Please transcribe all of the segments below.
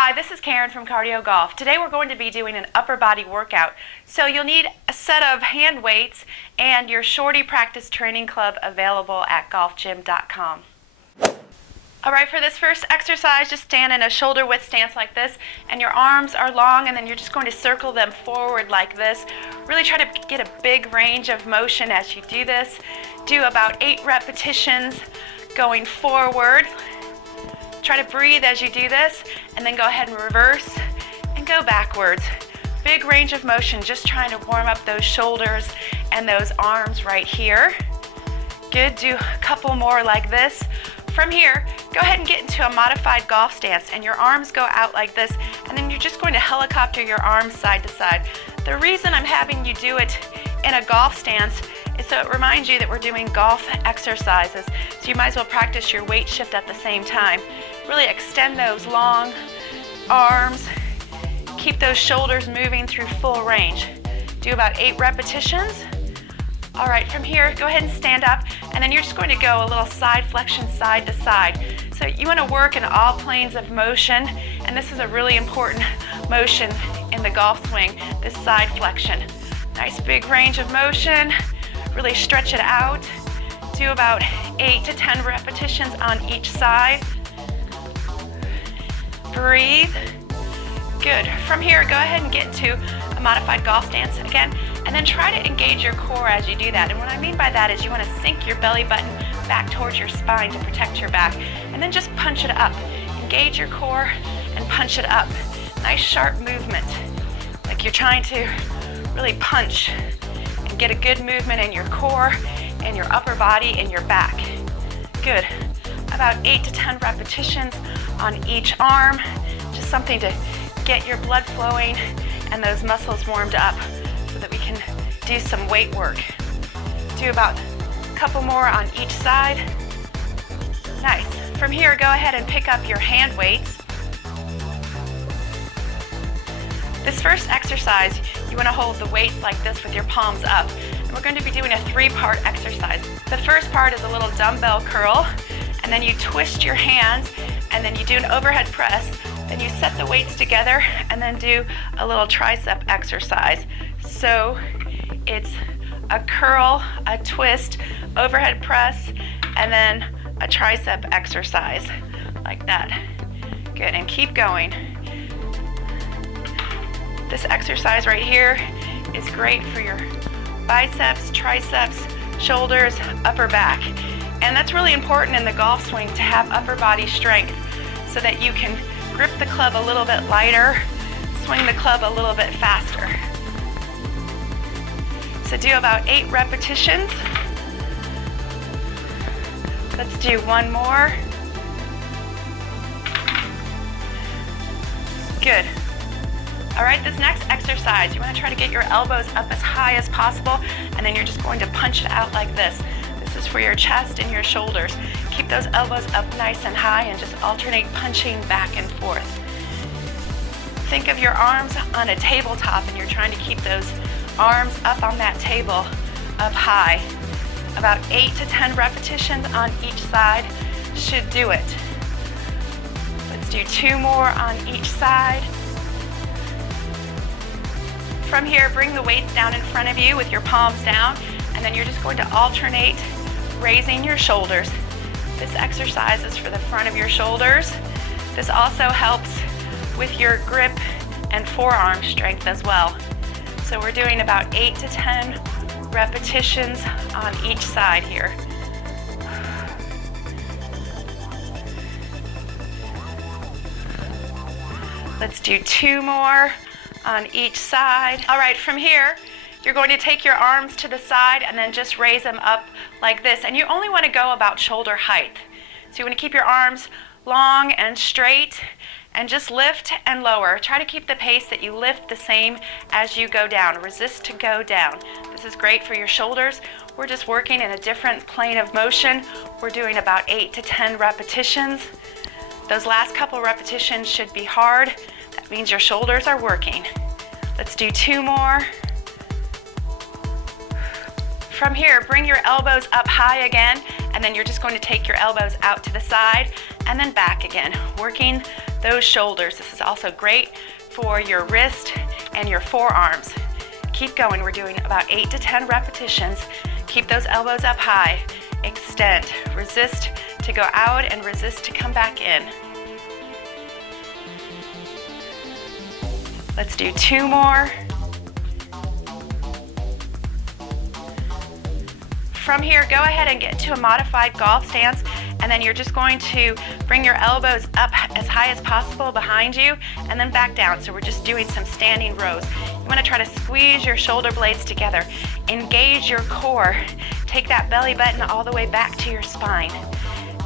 Hi, this is Karen from Cardiogolf. Today we're going to be doing an upper body workout. So you'll need a set of hand weights and your Shorty Practice Training Club available at golfgym.com. Alright, for this first exercise, just stand in a shoulder width stance like this, and your arms are long, and then you're just going to circle them forward like this. Really try to get a big range of motion as you do this. Do about 8 repetitions going forward. Try to breathe as you do this, and then go ahead and reverse and go backwards. Big range of motion, just trying to warm up those shoulders and those arms right here. Good, do a couple more like this. From here, go ahead and get into a modified golf stance, and your arms go out like this, and then you're just going to helicopter your arms side to side. The reason I'm having you do it in a golf stance is so it reminds you that we're doing golf exercises, so you might as well practice your weight shift at the same time. Really extend those long arms, keep those shoulders moving through full range. Do about 8 repetitions. All right, from here, go ahead and stand up, and then you're just going to go a little side flexion side to side. So you want to work in all planes of motion, and this is a really important motion in the golf swing, this side flexion. Nice big range of motion, really stretch it out. Do about 8 to 10 repetitions on each side. Breathe. Good. From here, go ahead and get into a modified golf stance again, and then try to engage your core as you do that. And what I mean by that is you want to sink your belly button back towards your spine to protect your back, and then just punch it up. Engage your core and punch it up. Nice sharp movement, like you're trying to really punch and get a good movement in your core and your upper body and your back. Good. About 8 to 10 repetitions on each arm, just something to get your blood flowing and those muscles warmed up so that we can do some weight work. Do about a couple more on each side. Nice. From here, go ahead and pick up your hand weights. This first exercise, you want to hold the weights like this with your palms up. And we're going to be doing a 3-part exercise. The first part is a little dumbbell curl, and then you twist your hands, and then you do an overhead press. Then you set the weights together and then do a little tricep exercise. So it's a curl, a twist, overhead press, and then a tricep exercise like that. Good, and keep going. This exercise right here is great for your biceps, triceps, shoulders, upper back. And that's really important in the golf swing, to have upper body strength so that you can grip the club a little bit lighter, swing the club a little bit faster. So do about 8 repetitions. Let's do one more. Good. All right, this next exercise, you want to try to get your elbows up as high as possible, and then you're just going to punch it out like this. This is for your chest and your shoulders. Keep those elbows up nice and high and just alternate punching back and forth. Think of your arms on a tabletop, and you're trying to keep those arms up on that table up high. About 8 to 10 repetitions on each side should do it. Let's do 2 more on each side. From here, bring the weights down in front of you with your palms down, and then you're just going to alternate raising your shoulders. This exercise is for the front of your shoulders. This also helps with your grip and forearm strength as well. So we're doing about 8 to 10 repetitions on each side here. Let's do 2 more on each side. All right, from here, you're going to take your arms to the side and then just raise them up like this. And you only want to go about shoulder height. So you want to keep your arms long and straight and just lift and lower. Try to keep the pace that you lift the same as you go down. Resist to go down. This is great for your shoulders. We're just working in a different plane of motion. We're doing about 8 to 10 repetitions. Those last couple repetitions should be hard. That means your shoulders are working. Let's do 2 more. From here, bring your elbows up high again, and then you're just going to take your elbows out to the side and then back again, working those shoulders. This is also great for your wrist and your forearms. Keep going. We're doing about 8 to 10 repetitions. Keep those elbows up high. Extend. Resist to go out and resist to come back in. Let's do 2 more. From here, go ahead and get to a modified golf stance, and then you're just going to bring your elbows up as high as possible behind you and then back down. So we're just doing some standing rows. You want to try to squeeze your shoulder blades together. Engage your core. Take that belly button all the way back to your spine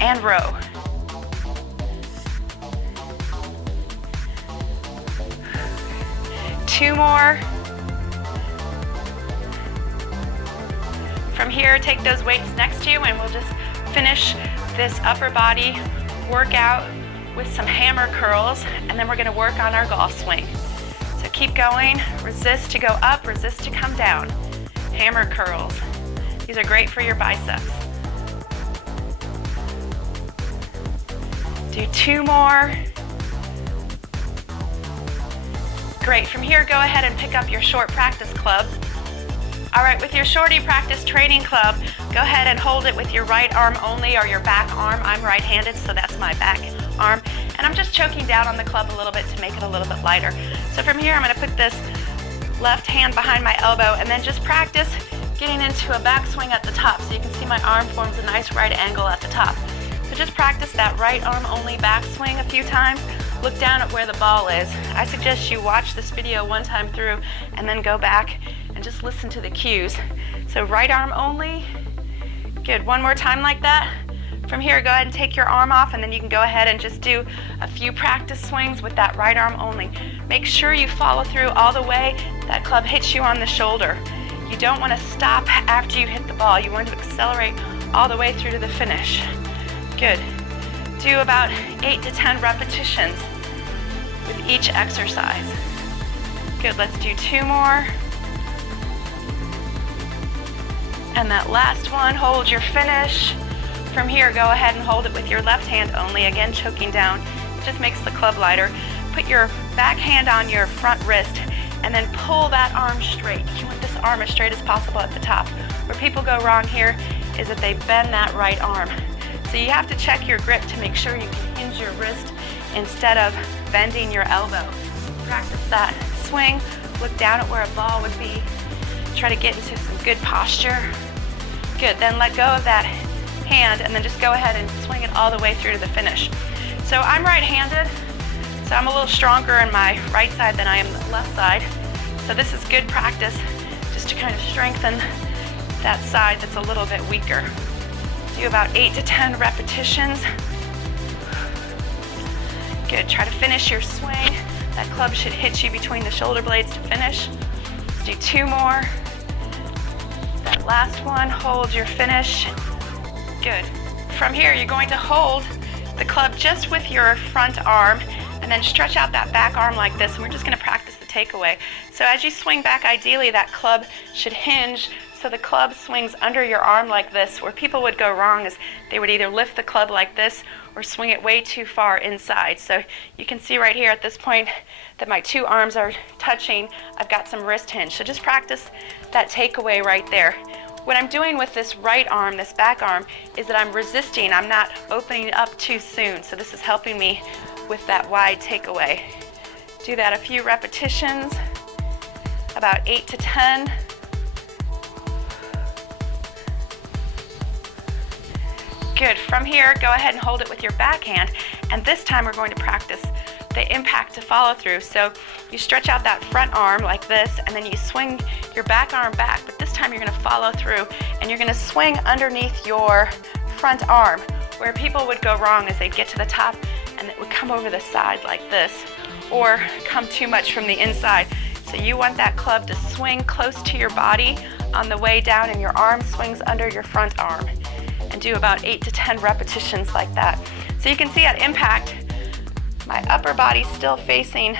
and row. Two more. From here, take those weights next to you and we'll just finish this upper body workout with some hammer curls, and then we're going to work on our golf swing. So keep going. Resist to go up, resist to come down. Hammer curls. These are great for your biceps. Do 2 more. Great. From here, go ahead and pick up your short practice club. All right, with your shorty practice training club, go ahead and hold it with your right arm only or your back arm. I'm right-handed, so that's my back arm. And I'm just choking down on the club a little bit to make it a little bit lighter. So from here, I'm going to put this left hand behind my elbow and then just practice getting into a backswing at the top. So you can see my arm forms a nice right angle at the top. So just practice that right arm only backswing a few times. Look down at where the ball is. I suggest you watch this video one time through and then go back and just listen to the cues. So right arm only. Good. One more time like that. From here, go ahead and take your arm off, and then you can go ahead and just do a few practice swings with that right arm only. Make sure you follow through all the way. That club hits you on the shoulder. You don't want to stop after you hit the ball. You want to accelerate all the way through to the finish. Good. Do about 8 to 10 repetitions with each exercise. Good. Let's do 2 more. And that last one, hold your finish. From here, go ahead and hold it with your left hand only, again choking down. It just makes the club lighter. Put your back hand on your front wrist and then pull that arm straight. You want this arm as straight as possible at the top. Where people go wrong here is that they bend that right arm. So you have to check your grip to make sure you can hinge your wrist instead of bending your elbow. Practice that swing. Look down at where a ball would be. Try to get into some good posture. Good, then let go of that hand and then just go ahead and swing it all the way through to the finish. So I'm right-handed, so I'm a little stronger in my right side than I am the left side. So this is good practice just to kind of strengthen that side that's a little bit weaker. Do about 8 to 10 repetitions. Good, try to finish your swing. That club should hit you between the shoulder blades to finish. Let's do 2 more. That last one, hold your finish. Good. From here, you're going to hold the club just with your front arm and then stretch out that back arm like this, and we're just going to practice the takeaway. So as you swing back, ideally that club should hinge so the club swings under your arm like this. Where people would go wrong is they would either lift the club like this or swing it way too far inside. So you can see right here at this point that my 2 arms are touching. I've got some wrist hinge. So just practice that takeaway right there. What I'm doing with this right arm, this back arm, is that I'm resisting. I'm not opening up too soon. So this is helping me with that wide takeaway. Do that a few repetitions, about 8 to 10. Good. From here, go ahead and hold it with your back hand, and this time we're going to practice the impact to follow through. So you stretch out that front arm like this, and then you swing your back arm back, but this time you're going to follow through, and you're going to swing underneath your front arm. Where people would go wrong is they'd get to the top, and it would come over the side like this, or come too much from the inside. So you want that club to swing close to your body on the way down, and your arm swings under your front arm. And do about 8 to 10 repetitions like that. So you can see at impact, my upper body's still facing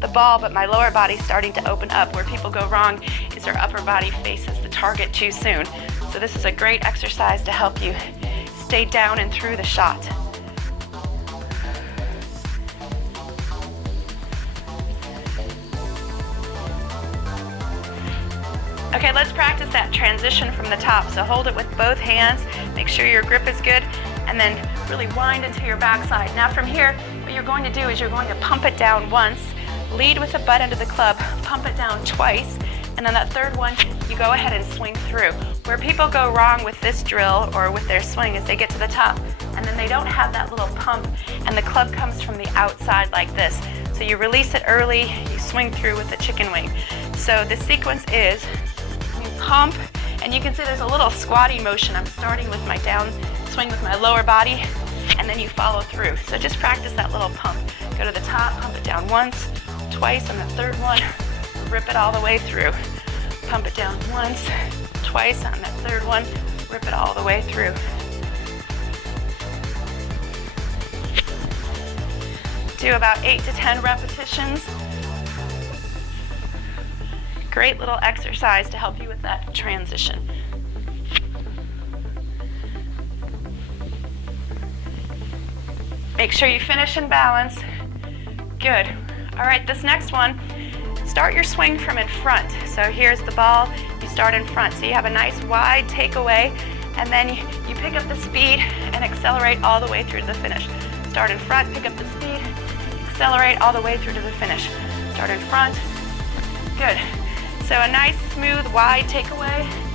the ball, but my lower body's starting to open up. Where people go wrong is their upper body faces the target too soon. So this is a great exercise to help you stay down and through the shot. Okay, let's practice that transition from the top. So hold it with both hands, make sure your grip is good, and then really wind into your backside. Now from here, what you're going to do is you're going to pump it down once, lead with the butt end of the club, pump it down twice, and then that third one, you go ahead and swing through. Where people go wrong with this drill or with their swing is they get to the top, and then they don't have that little pump, and the club comes from the outside like this. So you release it early, you swing through with the chicken wing. So the sequence is, you pump, and you can see there's a little squatty motion. I'm starting with my down swing with my lower body, and then you follow through. So just practice that little pump. Go to the top, pump it down once, twice, on the third one, rip it all the way through. Pump it down once, twice, on that third one, rip it all the way through. Do about 8 to 10 repetitions. Great little exercise to help you with that transition. Make sure you finish in balance. Good. All right, this next one, start your swing from in front. So here's the ball, you start in front. So you have a nice wide takeaway, and then you pick up the speed and accelerate all the way through to the finish. Start in front, pick up the speed, accelerate all the way through to the finish. Start in front. Good. So a nice, smooth, wide takeaway.